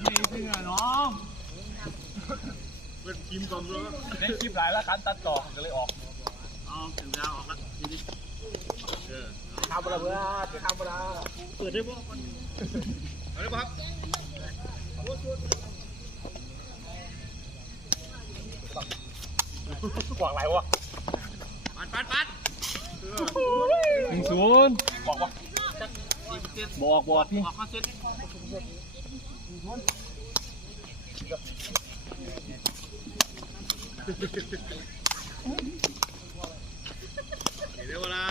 ไม่จริงอะน้องเป็นทีมกลมด้วยได้คลิปหลายแล้วคันตัดต่อก็เลยออกเอาถึงเวลาออกละทีนี้เออทำอะไรเพื่อจะทำอะไรเปิดได้ป่ะเอาได้ป่ะครับกวางไรวะปัดปัดปัดหนึ่งศูนย์บอกว่าทีมเจ็ด บอกบอกพี่ออกคอนเซ็ปต์เดี๋ยวเวลา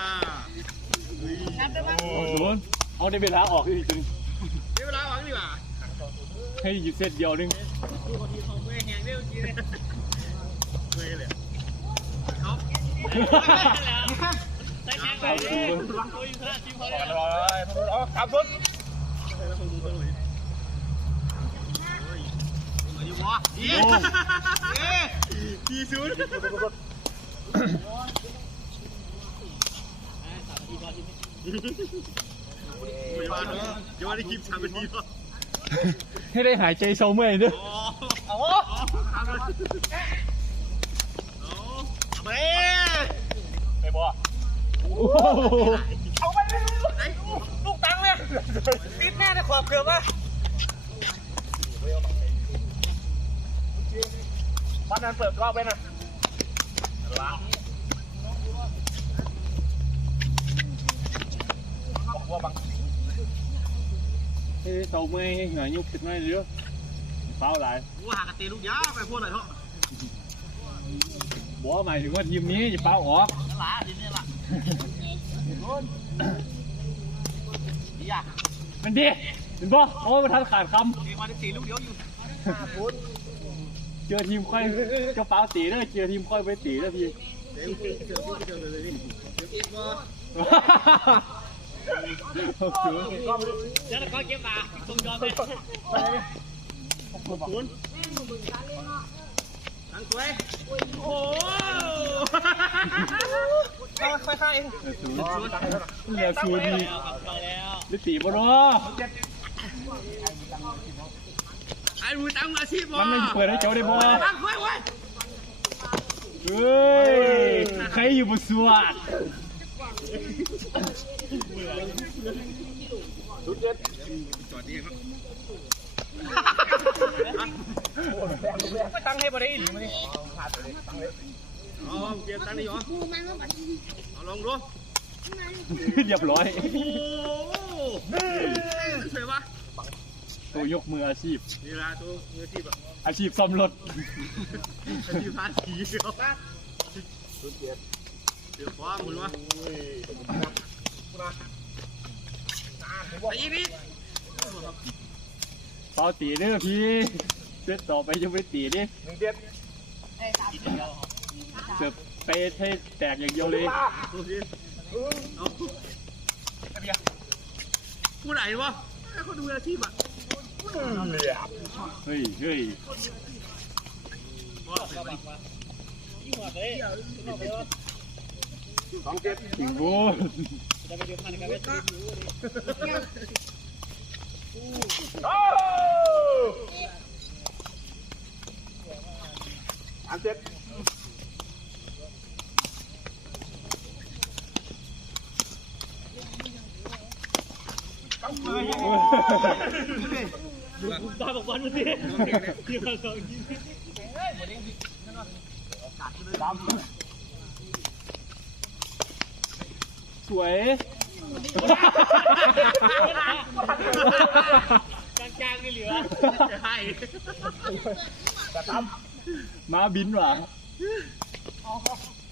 ศูนย์เอาได้เวลาออกอีกนึงเดี๋ยวเวลาออกดีกว่าให้หยุดเซตเดียวนึงดูคนทีของเมื่อแหงเร็วจีเลยเมื่อเลยเขา ขับรถมาอยู่บ่ดีดีสุดอย่ว่าเนาะย่าว่าได้คลิปสามนาทีเนาะให้ได้หายใจเศร้าเมื่อยด้วยอ๋อเอาอ๋อทำเลยอ๋อเอาไปไปบ่ โอ้โห เอาไปลูกตัง เลยติดแม่ในขอบเกือบอะวันนั้นเปิดกล้องไปนะล้างบอกว่าบางเฮ้ยเศร้าเมื่อยเหงื่อยุบขึ้นมาเยอะเปล่าหลายกูหากระตีลูกยาไปพูดอะไรเถอะบอกหมายถึงว่าทีมนี้จะเปล่าออกนั่นล่ะทีนี้ล่ะดีอะ มันดีเห็นป่ะโอ้ยมันทันขาดคมีมาได้ตีลูกเดียวอยู่ำเจอทีมค่อยกระเป๋าตีเด้อเจอทีมค่อยไปตีเด้อพี่เดี๋ยวเดี๋ยวเดี๋ยวเลยนี่เดี๋ยวอีกว่าโอ้โหจะได้ข้อเก็บมาตรงยอมไปคุณทั้งสวยโอ้ ค่อยๆเองเหลือศูนี่ลิตีบ่รอไอ้รู้ตั้งอาชีพบ่มันไม่เปิดให้เจ้าได้บ่ตั้งไว้ไว้เฮ้ยใครอยู่บนสวดจอดดีครับตั้งให้บ่ได้หรือมัน นี่อ๋อเตรียมตั้งนี่เหรอเอาลองดูเรียบร้อยโอ้โหสวยวะตัวยกมืออาชีพ นี่ละตัวมือที่แบบอาชีพซ่อมรถอาชีพภาษีเดียวเดี๋ยวฟ้องมึงวะไอ้ยี่นี่เปาตีเด้อพี่เซตต่อไปจะไปตีดิหนึ่งเจ็ด เสิร์ฟไปให้แตกอย่างเดียวเลยดูสิเอาผู้ไหนวะไอ้คนดูอาชีพอะเฮ้ยเฮ้ยสองเจ็ดถึงโบนโอ้สามเจ็ดสวยใช่มาบินว่ะสวัส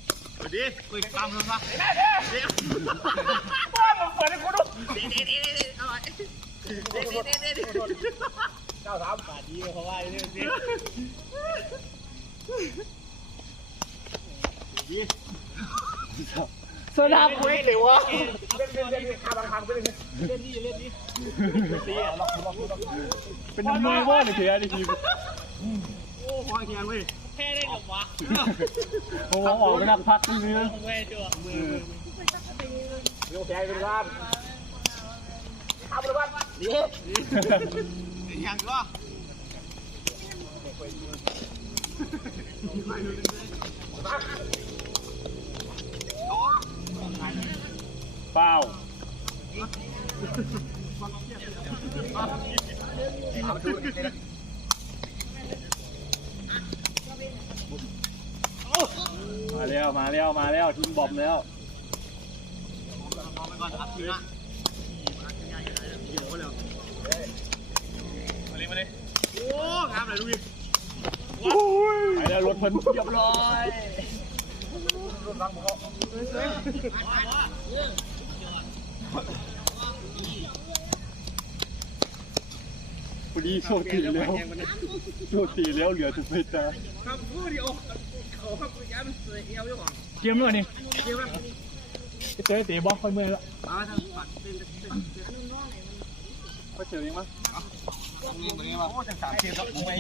ดีคุยตามเลยปะเดี๋ยวบ้ามึงเปิดให้กูดูเดี๋ยวเดี๋ยวเดี๋ยวเดี๋ยวเอาไว้ดี๋ยวเดี๋ยวเดี๋ยวเดี๋ยวเก้าสามโซดาคุยเดี๋ยววะเล่นเล่นเล่นคาบางคำไปเลยเล่นนี่เล่นนี่ตีอะล็อกล็อกล็อกเป็นน้ำมือว่าเนี่ยเถียดิทีมโอ้ควายเทีย แค่ได้หรอวะโอ้โหออกไปนักพักนิดนึงเว้ยจัวมือโยกแขนเป็นบ้านทำเป็นบ้านดีอย่างก็เปล่าเอาดู มาแล้วมาแล้วมาแล้วทีมบอมแล้วก่อนครับทีละเดี๋ยวเลยมาเลยมาเลยโอ้งามเลยดูดิไปแล้วรถเพิ่นเรียบร้อยรุ่นรังของเขาพอดีโชคดีแล้วโชคดีแล้วเหลือจะไปจ้าครับพูดดิโอ เตรียวอยู่ก่อนเกมด้วยนี่เดี๋ยวว่าเจอตีบอลคอยเมื่อยละเอาทางฝัดเต้นเขาเจอยังมั้ยโอ้จังสามเทียมครับผมไม่